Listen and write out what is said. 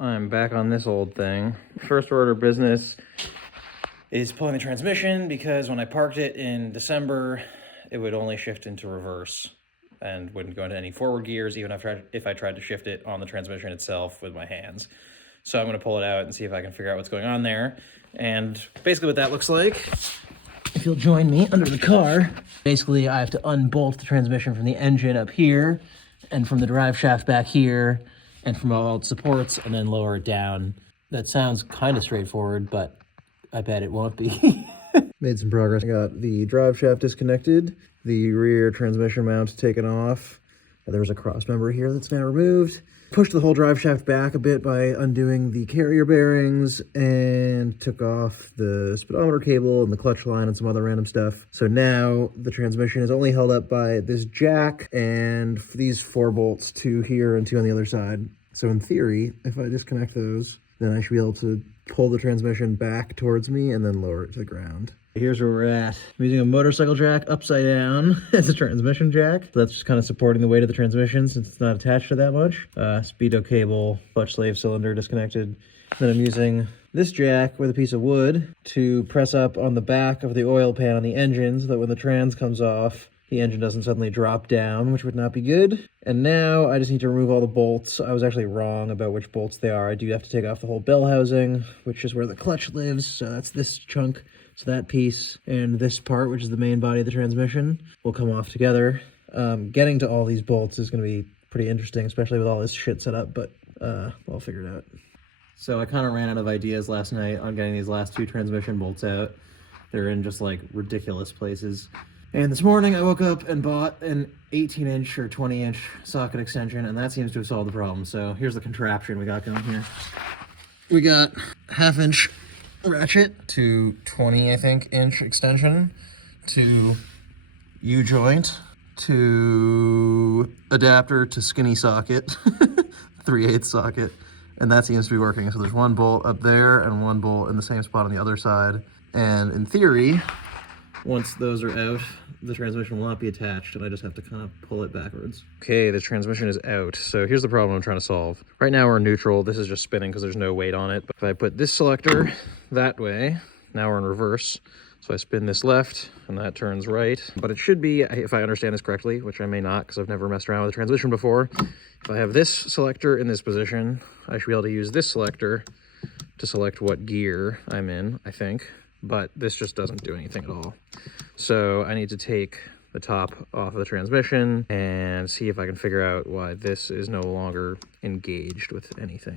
I'm back on this old thing. First order of business is pulling the transmission because when I parked it in December, it would only shift into reverse and wouldn't go into any forward gears, even if I tried to shift it on the transmission itself with my hands. So I'm gonna pull it out and see if I can figure out what's going on there. And basically what that looks like, if you'll join me under the car, basically I have to unbolt the transmission from the engine up here and from the drive shaft back here and from all its supports and then lower it down. That sounds kind of straightforward, but I bet it won't be. Made some progress. I got the drive shaft disconnected, the rear transmission mount taken off. There's a cross member here that's now removed. Pushed the whole drive shaft back a bit by undoing the carrier bearings and took off the speedometer cable and the clutch line and some other random stuff. So now the transmission is only held up by this jack and these 4 bolts, 2 here and 2 on the other side. So in theory, if I disconnect those, then I should be able to pull the transmission back towards me and then lower it to the ground. Here's where we're at. I'm using a motorcycle jack upside down as a transmission jack. So that's just kind of supporting the weight of the transmission since it's not attached to that much. Speedo cable, clutch slave cylinder disconnected. Then I'm using this jack with a piece of wood to press up on the back of the oil pan on the engine so that when the trans comes off, the engine doesn't suddenly drop down, which would not be good. And now I just need to remove all the bolts. I was actually wrong about which bolts they are. I do have to take off the whole bell housing, which is where the clutch lives. So that's this chunk. So that piece and this part, which is the main body of the transmission, will come off together. Getting to all these bolts is going to be pretty interesting, especially with all this shit set up, but I'll figure it out. So I kind of ran out of ideas last night on getting these last 2 transmission bolts out. They're in just like ridiculous places. And this morning I woke up and bought an 18-inch or 20-inch socket extension, and that seems to have solved the problem. So here's the contraption we got going here. We got 1/2-inch ratchet to 20, I think, inch extension to U-joint to adapter to skinny socket, 3/8 socket, and that seems to be working. So there's 1 bolt up there and 1 bolt in the same spot on the other side. And in theory, once those are out, the transmission will not be attached, and I just have to kind of pull it backwards. Okay, the transmission is out. So here's the problem I'm trying to solve. Right now we're in neutral. This is just spinning because there's no weight on it. But if I put this selector that way, now we're in reverse. So I spin this left, and that turns right. But it should be, if I understand this correctly, which I may not because I've never messed around with a transmission before, if I have this selector in this position, I should be able to use this selector to select what gear I'm in, I think. But this just doesn't do anything at all. So I need to take the top off of the transmission and see if I can figure out why this is no longer engaged with anything.